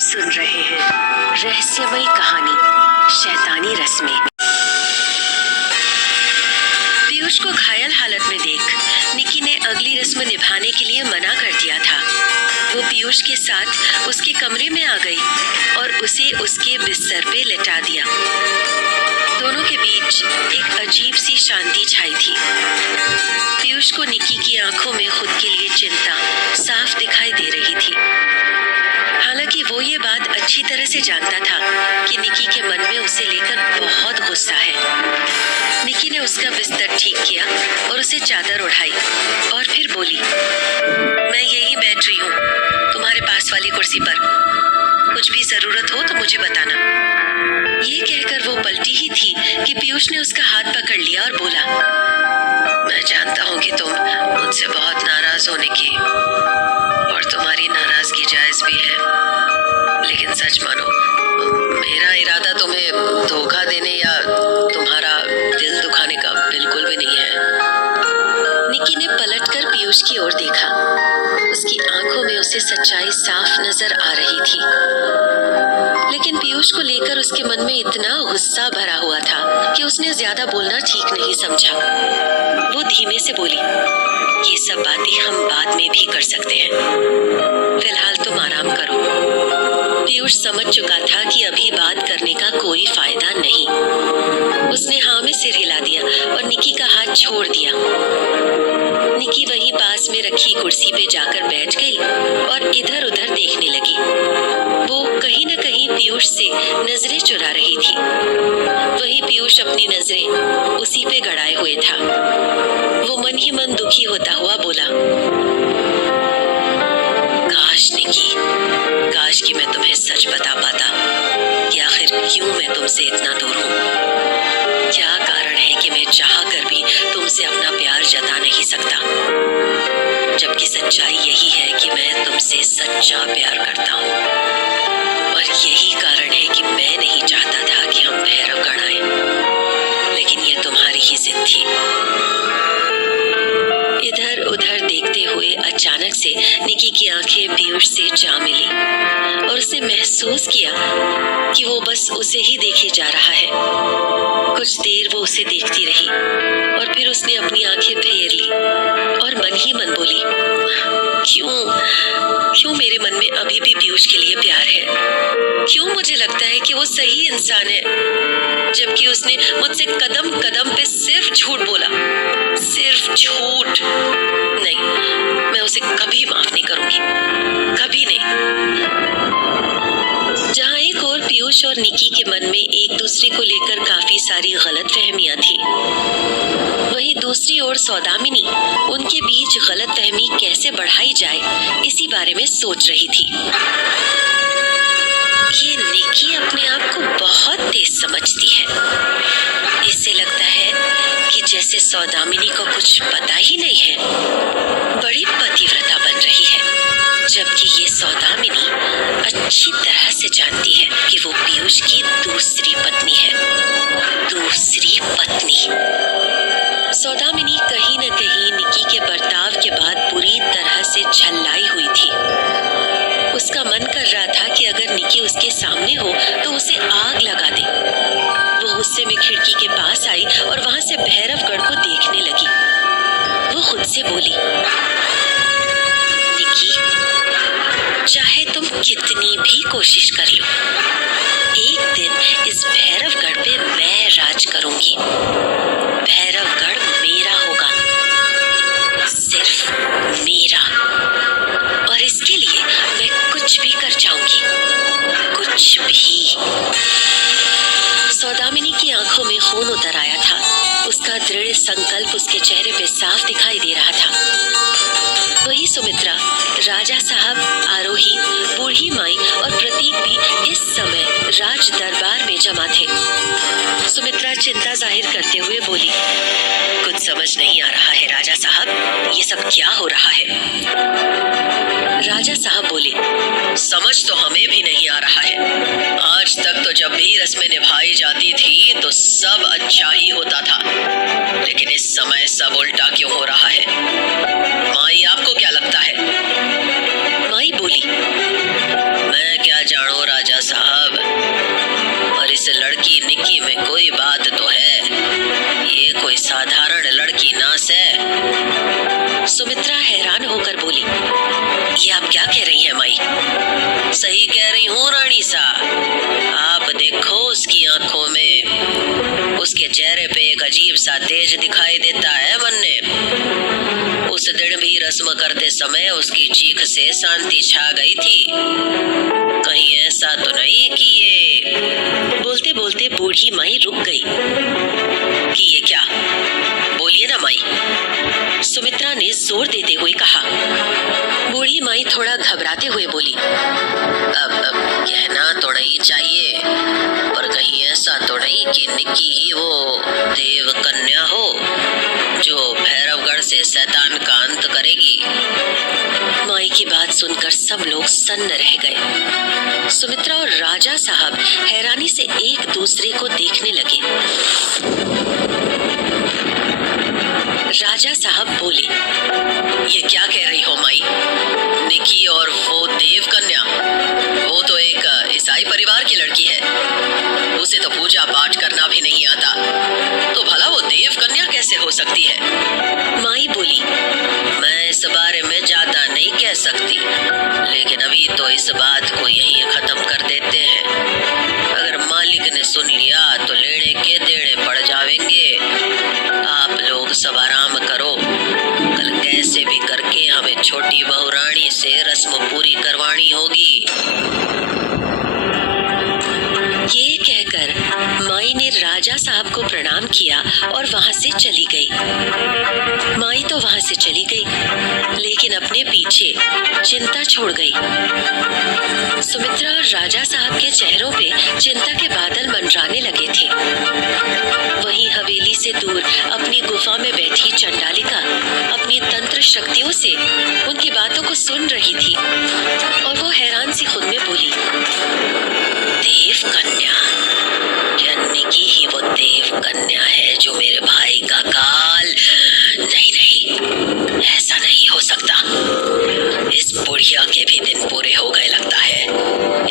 सुन रहे हैं रहस्यमयी कहानी शैतानी रस्में। पीयूष को घायल हालत में देख निकी ने अगली रस्म निभाने के लिए मना कर दिया था। वो पीयूष के साथ उसके कमरे में आ गई और उसे उसके बिस्तर पे लेटा दिया। दोनों के बीच एक अजीब सी शांति छाई थी। पीयूष को निकी की आंखों में खुद के लिए चिंता साफ दिखाई दे रही थी। हालांकि वो ये बात अच्छी तरह से जानता था कि निकी के मन में उसे लेकर बहुत गुस्सा है। निकी ने उसका बिस्तर ठीक किया और उसे चादर उठाई और फिर बोली, मैं यहीं बैठ रही हूँ, तुम्हारे पास वाली कुर्सी पर। कुछ भी जरूरत हो तो मुझे बताना। ये कहकर वो पलटी ही थी कि पीयूष ने उसका हाथ पकड़ लिया और बोला, मैं जानता हूँ कि तुम मुझसे बहुत नाराज होने की और तुम्हारी नाराजगी जायज भी है, लेकिन सच मानो मेरा इरादा तुम्हें धोखा देने या तुम्हारा दिल दुखाने का बिल्कुल भी नहीं है। निकी ने पलटकर पीयूष की ओर देखा। उसकी आंखों में उसे सच्चाई साफ नजर आ रही थी, लेकिन पीयूष को लेकर उसके मन में इतना गुस्सा भरा हुआ था कि उसने ज्यादा बोलना ठीक नहीं समझा। वो धीमे से बोली, ये सब बातें हम बाद में भी कर सकते हैं, फिलहाल तुम आराम करो। पीयूष समझ चुका था कि अभी बात करने का कोई फायदा नहीं। उसने हाँ में सिर हिला दिया और निकी का हाथ छोड़ दिया। निकी वहीं पास में रखी कुर्सी पे जाकर बैठ गई और इधर उधर देखने लगी। वो कहीं न कहीं पीयूष से नजरें चुरा रही थी। वहीं पीयूष अपनी नजरें उसी पे गड़ाए हुए था। वो मन ही मन दुखी होता हुआ बोला, काश निकी, काश कि मैं तुम्हें सच बता पाता कि आखिर क्यों मैं तुमसे इतना दूर हूँ। क्या कारण है कि मैं चाह कर भी तुमसे अपना प्यार जता नहीं सकता, जबकि सच्चाई यही है कि मैं तुमसे सच्चा प्यार करता हूँ। और यही कारण है कि मैं नहीं चाहता था कि हम भैरवगढ़ आए, लेकिन ये तुम्हारी ही जिद थी। इधर उधर देखते हुए अचानक से निकी की आंखें पीयूष से जा मिली और उसे महसूस किया कि वो बस उसे ही देखे जा रहा है। कुछ देर वो उसे देखती रही और फिर उसने अपनी आंखें फेर ली और मन ही मन बोली, क्यों मेरे मन में अभी भी पीयूष के लिए प्यार है? क्यों मुझे लगता है कि वो सही इंसान है, जबकि उसने मुझसे कदम कदम पे सिर्फ झूठ बोला, सिर्फ झूठ। नहीं, मैं उसे कभी माफ नहीं करूंगी, कभी नहीं। जहाँ एक और पीयूष और निकी के मन में एक दूसरे को लेकर काफी सारी गलतफहमियां थी, वहीं दूसरी ओर सौदामिनी उनके बीच गलतफहमी कैसे बढ़ाई जाए इसी बारे में सोच रही थी। ये निकी अपने आप को बहुत तेज समझती है। इससे लगता है कि जैसे सौदामिनी को कुछ पता ही नहीं है, बड़ी पतिव्रता बन रही है, जबकि ये सौदामिनी अच्छी तरह से जानती है कि वो पीयूष की दूसरी पत्नी है। दूसरी पत्नी। सौदामिनी कहीं न कहीं निकी के बर्ताव के बाद पूरी तरह से झल्लाई हुई थी। उसका मन कर रहा था कि अगर निकी उसके सामने हो तो उसे आग लगा दे। वो गुस्से में खिड़की के पास आई और वहां से भैरवगढ़ को देखने लगी। वो खुद से बोली, निकी, चाहे तुम कितनी भी कोशिश कर लो, एक दिन इस भैरवगढ़ पे मैं राज करूंगी। भैरवगढ़ मेरा होगा, सिर्फ मेरा। और इसके लिए मैं कुछ भी कर जाऊंगी, कुछ भी। सौदामिनी की आंखों में खून उतर आया था। उसका दृढ़ संकल्प उसके चेहरे पे साफ दिखाई दे रहा था। वही सुमित्रा, राजा साहब, आरोही, बूढ़ी माई और प्रतीक भी इस समय राज दरबार में जमा थे। सुमित्रा चिंता जाहिर करते हुए बोली, कुछ समझ नहीं आ रहा है राजा साहब, ये सब क्या हो रहा है? राजा साहब बोले, समझ तो हमें भी नहीं आ रहा है। आज तक तो जब भी रस्में निभाई जाती थी तो सब अच्छा ही होता था, लेकिन इस समय सब उल्टा क्यों हो रहा है? माई, आपको क्या लगता है? माई बोली, मैं क्या जानूं समय उसकी चीख से शांति छा गई थी। कहीं ऐसा तो नहीं कि ये... बोलते बोलते बूढ़ी माई रुक गई। कि ये क्या? बोलिए ना माई, सुमित्रा ने जोर देते हुए कहा। बूढ़ी माई थोड़ा घबराते हुए बोली, अब कहना तो नहीं चाहिए, पर कहीं ऐसा तो नहीं कि निक्की ही वो देव कन्या हो जो भैरवगढ़ से शैतान का अंत करेगी। माई की बात सुनकर सब लोग सन्न रह गए। सुमित्रा और राजा साहब हैरानी से एक दूसरे को देखने लगे। राजा साहब बोले, ये क्या कह रही हो माई? निकी और वो देव कन्या, वो तो एक ईसाई परिवार की लड़की है, उसे तो पूजा पाठ करना भी नहीं आता, तो भला वो देव कन्या कैसे हो सकती है? माई बोली, मैं इस बारे में ज्यादा नहीं कह सकती, लेकिन अभी तो इस बात को यहीं खत्म कर देते हैं। अगर मालिक ने सुन लिया तो लेड़े के देड़े पड़ जाएंगे। आप लोग सब आराम करो, कल कैसे भी करके हमें छोटी बहू रानी से रस्म पूरी करवानी होगी। ये कहकर माई ने राजा साहब को प्रणाम किया और वहां से चली गई। माई तो वहां से चली गई, लेकिन अपने पीछे चिंता छोड़ गई। सुमित्रा और राजा साहब के चेहरों पे चिंता के बादल मंडराने लगे थे। वहीं हवेली से दूर अपनी गुफा में बैठी चंडालिका अपनी तंत्र शक्तियों से उनकी बातों को सुन रही थी और वो हैरान सी खुद में बोली, देव कन्या, क्या निकी ही वो देव कन्या है जो मेरे भाई का काल? नहीं नहीं, ऐसा नहीं हो सकता। इस बुढ़िया के भी दिन पूरे हो गए लगता है,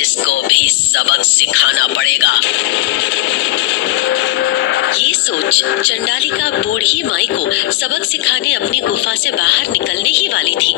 इसको भी सबक सिखाना पड़ेगा। ये सोच चंडालिका बूढ़ी माई को सबक सिखाने अपनी गुफा से बाहर निकलने ही वाली थी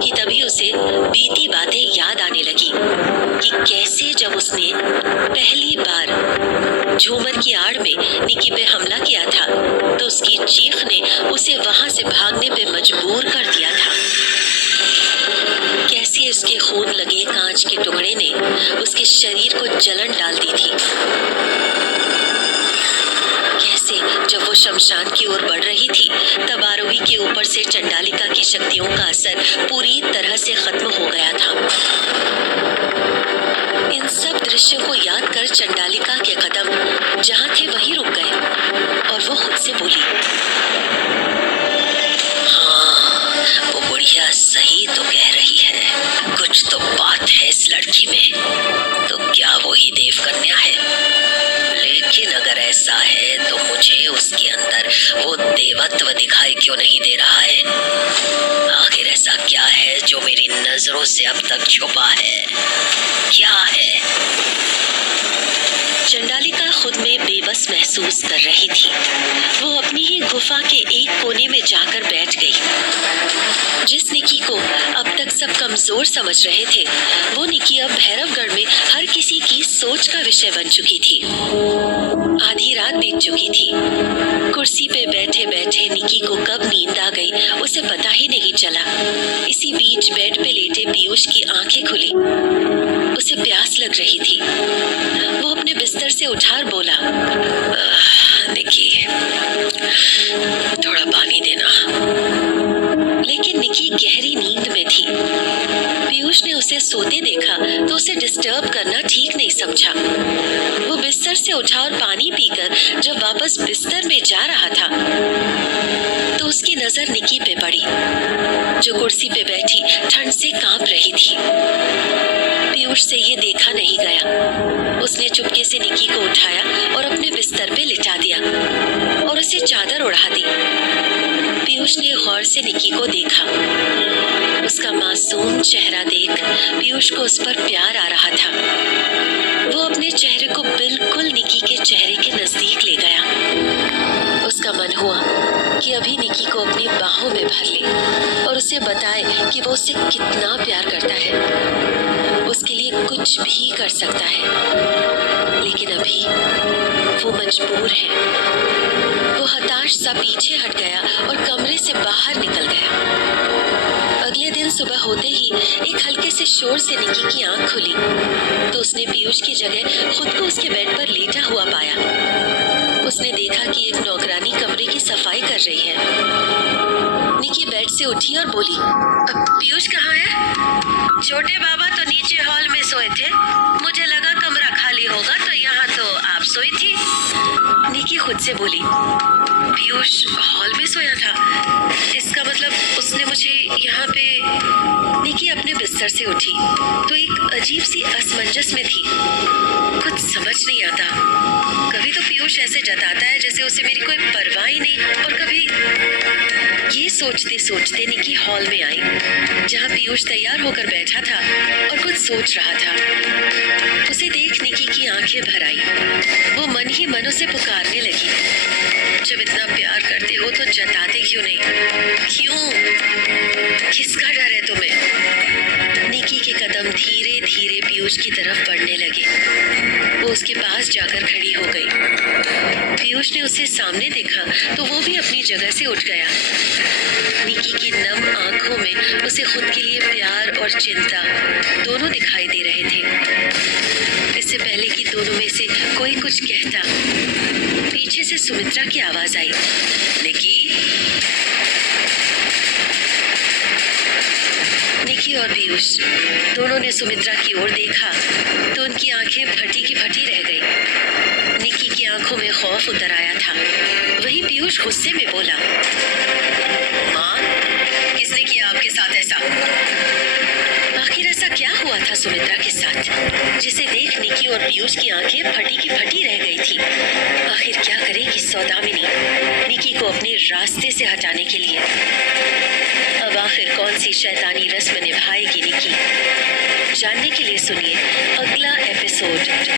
कि तभी उसे बीती बातें याद आने लगी कि कैसे जब उसने पहली बार झूमर की आड़ में निकी पे हमला किया था तो उसकी चीख ने उसे वहां से भागने पे मजबूर कर दिया था। कैसे इसके खून लगे कांच के टुकड़े ने उसके शरीर को जलन डाल दी थी। कैसे जब वो शमशान की ओर बढ़ रही थी तब आरोही के ऊपर से चंडालिका की शक्तियों का असर पूरी तरह से खत्म हो गया था। इन सब दृश्यों को याद कर चंडालिका के कदम जहां थे वहीं रुक गए और वो खुद से बोली, हाँ, वो बुढ़िया सही तो कह रही है, कुछ तो बात है इस लड़की में। तो क्या वो ही देव कन्या है? लेकिन अगर ऐसा है तो मुझे उसके अंदर वो देवत्व दिखाई क्यों नहीं दे रहा है? आखिर ऐसा क्या है जो मेरी नजरों से अब तक छुपा है? क्या है? चंडालिका खुद में बेबस महसूस कर रही थी। वो अपनी ही गुफा के एक कोने में जाकर बैठ गई। जिस निकी को अब तक सब कमजोर समझ रहे थे, वो निकी अब भैरवगढ़ में हर किसी की सोच का विषय बन चुकी थी। आधी रात बीत चुकी थी। कुर्सी पे बैठे बैठे निकी को कब नींद आ गई उसे पता ही नहीं चला। इसी बीच बेड पे लेटे पीयूष की आंखें खुली। उसे प्यास लग रही थी। वो अपने बिस्तर से उठा और बोला, निकी, थोड़ा पानी देना। लेकिन निकी गहरी नींद में थी। पीयूष ने उसे सोते देखा तो उसे डिस्टर्ब करना ठीक नहीं समझा। वो बिस्तर से उठा और पानी पीकर जब वापस बिस्तर में जा रहा था तो उसकी नजर निकी पे पड़ी, जो कुर्सी पे बैठी ठंड से कांप रही थी। पीयूष से ये देखा नहीं गया। उसने चुपके से निकी को उठाया और अपने बिस्तर पे लिटा दिया और उसे चादर ओढ़ा दी। पीयूष ने गौर से निकी को देखा। उसका मासूम चेहरा देख पीयूष को उस पर प्यार आ रहा था। वो अपने चेहरे को बिल्कुल निकी के चेहरे के नजदीक ले गया। उसका मन हुआ कि अभी निकी को अपनी बाहों में भर ले और उसे बताए कि वो उसे कितना प्यार करता है, उसके लिए कुछ भी कर सकता है। लेकिन अभी वो मजबूर है। वो हताश सा पीछे हट गया और कमरे से बाहर निकल गया। अगले दिन सुबह होते ही एक हल्के से शोर से निकी की आंख खुली तो उसने पीयूष की जगह खुद को उसके बेड पर लेटा हुआ पाया। उसने देखा कि एक नौकरानी कमरे की सफाई कर रही है। निकी बेड से उठी और बोली, पीयूष कहाँ है? छोटे बाबा तो नीचे हॉल में सोए थे, मुझे लगा कमरा खाली होगा तो यहाँ तो आप सोई थी। निकी खुद से बोली, पीयूष हॉल में सोया था, इसका मतलब उसने मुझे यहाँ पे। निकी अपने बिस्तर से उठी तो एक अजीब सी असमंजस में थी। कुछ समझ नहीं आता। कभी तो पीयूष ऐसे जताता है जैसे उसे मेरी कोई परवाह ही नहीं, और कभी। ये सोचते सोचते निकी हॉल में आई जहाँ पीयूष तैयार होकर बैठा था और कुछ सोच रहा था। उसे देख निकी की आंखें भर आई। वो मन ही मन उसे पुकारने लगी, जब इतना प्यार करते हो तो जताते क्यों नहीं? क्यों? किसका डर है तुम्हें? निकी के कदम धीरे धीरे पीयूष की तरफ बढ़ने लगे। वो उसके पास जाकर खड़ी हो गई। पीयूष ने उसे सामने देखा तो वो भी अपनी जगह से उठ गया। निकी की नम आंखों में उसे खुद के लिए प्यार और चिंता दोनों दिखाई दे रहे थे। इससे पहले कि दोनों में से कोई कुछ कहता, पीछे से सुमित्रा की आवाज आई, निकी। निकी और पीयूष दोनों ने सुमित्रा की ओर देखा तो उनकी आंखें फटी की फटी रह गई। निकी की आंखों में खौफ उतर आया था। वहीं पीयूष गुस्से में बोला, माँ, किसने किया आपके साथ ऐसा? आखिर ऐसा क्या हुआ था सुमित्रा के साथ जिसे देख निकी और पीयूष की आंखें फटी की फटी रह गई थी? आखिर क्या करेगी सौदामिनी निकी को अपने रास्ते से हटाने के लिए? अब आखिर कौन सी शैतानी रस्म निभाएगी निकी? जानने के लिए सुनिए अगला एपिसोड।